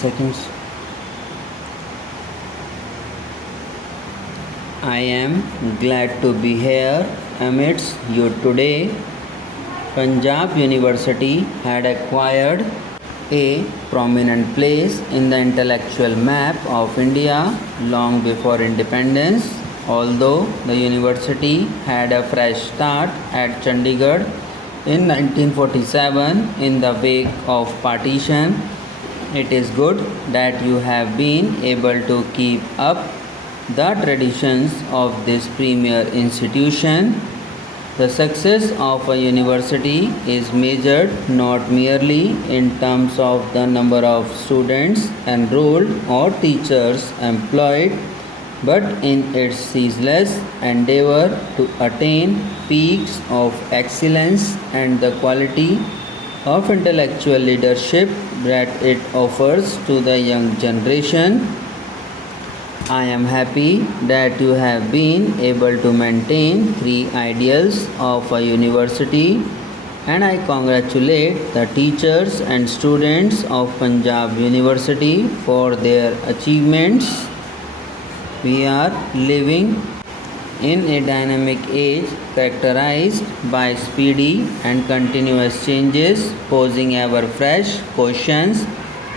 seconds. I am glad to be here amidst you today. Punjab University had acquired a prominent place in the intellectual map of India long before independence. Although the university had a fresh start at Chandigarh in 1947 in the wake of partition, it is good that you have been able to keep up the traditions of this premier institution. The success of a university is measured not merely in terms of the number of students enrolled or teachers employed, but in its ceaseless endeavor to attain peaks of excellence and the quality of intellectual leadership that it offers to the young generation. I am happy that you have been able to maintain three ideals of a university, and I congratulate the teachers and students of Punjab University for their achievements. We are living in a dynamic age characterized by speedy and continuous changes, posing ever fresh questions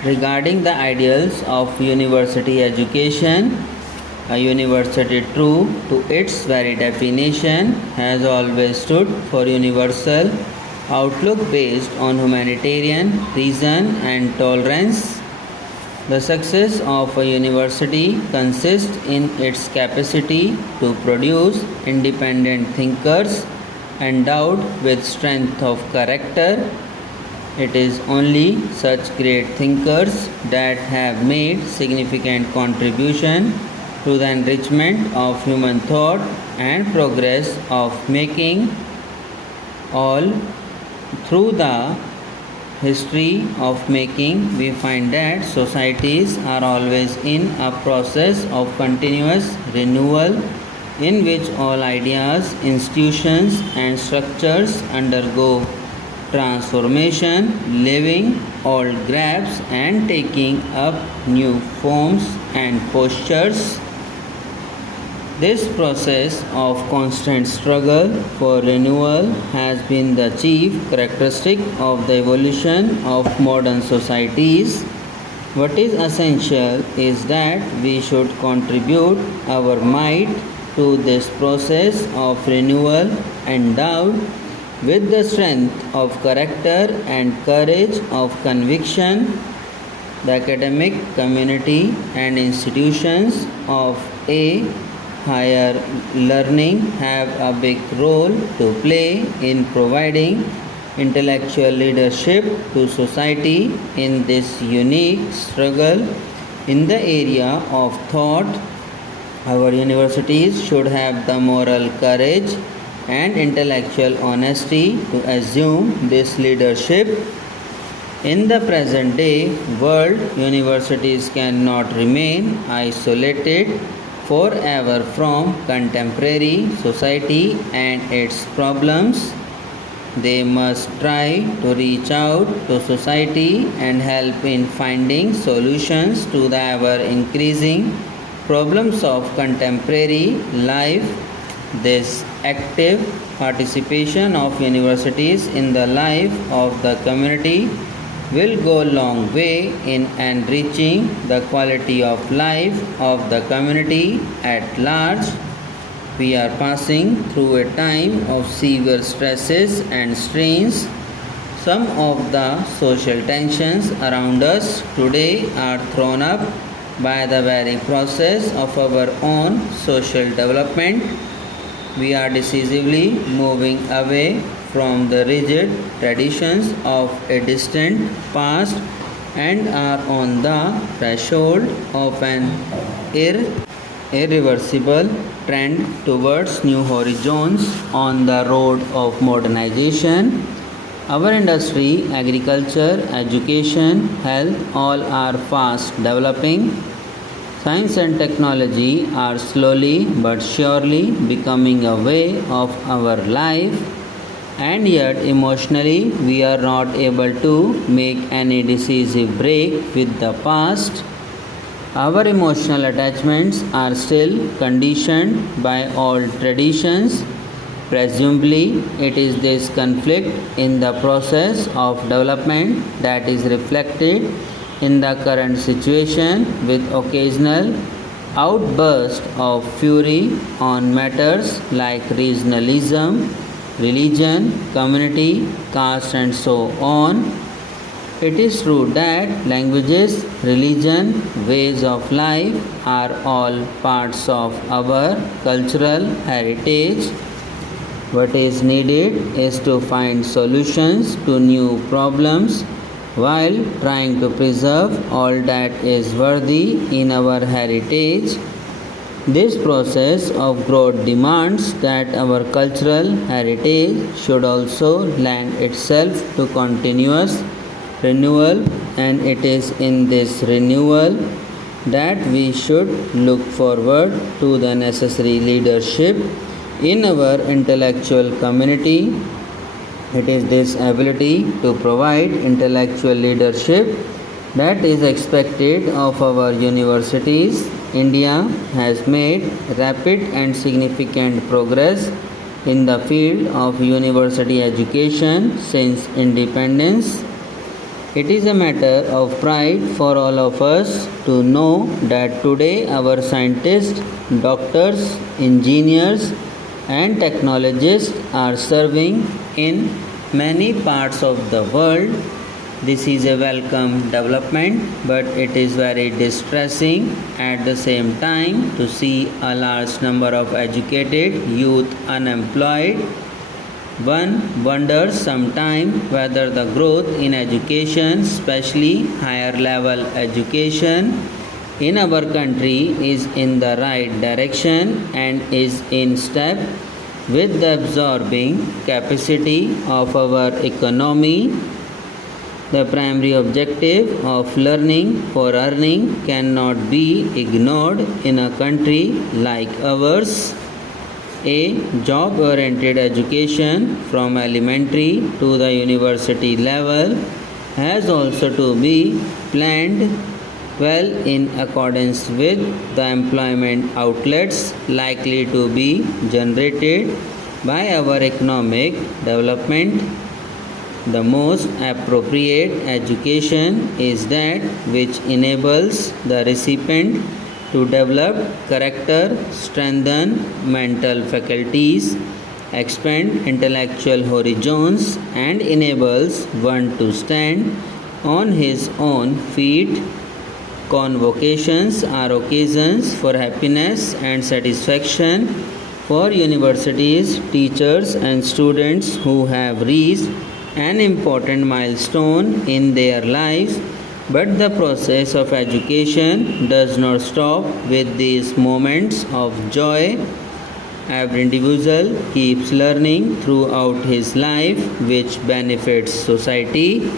regarding the ideals of university education. A university, true to its very definition, has always stood for universal outlook based on humanitarian reason and tolerance. The success of a university consists in its capacity to produce independent thinkers endowed with strength of character. It is only such great thinkers that have made significant contribution to the enrichment of human thought and progress of making all through the history of making. We find that societies are always in a process of continuous renewal in which all ideas, institutions and structures undergo transformation, leaving old grasps and taking up new forms and postures. This process of constant struggle for renewal has been the chief characteristic of the evolution of modern societies. What is essential is that we should contribute our might to this process of renewal, endowed with the strength of character and courage of conviction. The academic community and institutions of a higher learning have a big role to play in providing intellectual leadership to society in this unique struggle in the area of thought. Our universities should have the moral courage and intellectual honesty to assume this leadership. In the present day world, universities cannot remain isolated forever from contemporary society and its problems. They must try to reach out to society and help in finding solutions to the ever increasing problems of contemporary life. This active participation of universities in the life of the community will go a long way in enriching the quality of life of the community at large. We are passing through a time of severe stresses and strains. Some of the social tensions around us today are thrown up by the very process of our own social development. We are decisively moving away from the rigid traditions of a distant past and are on the threshold of an irreversible trend towards new horizons on the road of modernization. Our industry, agriculture, education, health, all are fast developing. Science and technology are slowly but surely becoming a way of our life. and yet emotionally we are not able to make any decisive break with the past. Our emotional attachments are still conditioned by old traditions. Presumably, it is this conflict in the process of development that is reflected in the current situation, with occasional outbursts of fury on matters like regionalism, religion, community, caste, and so on. It is true that languages, religion, ways of life are all parts of our cultural heritage. What is needed is to find solutions to new problems while trying to preserve all that is worthy in our heritage. This process of growth demands that our cultural heritage should also lend itself to continuous renewal, and it is in this renewal that we should look forward to the necessary leadership in our intellectual community. It is this ability to provide intellectual leadership that is expected of our universities. India has made rapid and significant progress in the field of university education since independence. It is a matter of pride for all of us to know that today our scientists, doctors, engineers, and technologists are serving in many parts of the world. This is a welcome development, but it is very distressing at the same time to see a large number of educated youth unemployed. One wonders sometimes whether the growth in education, especially higher level education, in our country is in the right direction and is in step with the absorbing capacity of our economy. The primary objective of learning for earning cannot be ignored in a country like ours. A job-oriented education from elementary to the university level has also to be planned well in accordance with the employment outlets likely to be generated by our economic development. The most appropriate education is that which enables the recipient to develop character, strengthen mental faculties, expand intellectual horizons, and enables one to stand on his own feet. Convocations are occasions for happiness and satisfaction for universities, teachers, and students who have reached an important milestone in their lives. But the process of education does not stop with these moments of joy. Every individual keeps learning throughout his life, which benefits society.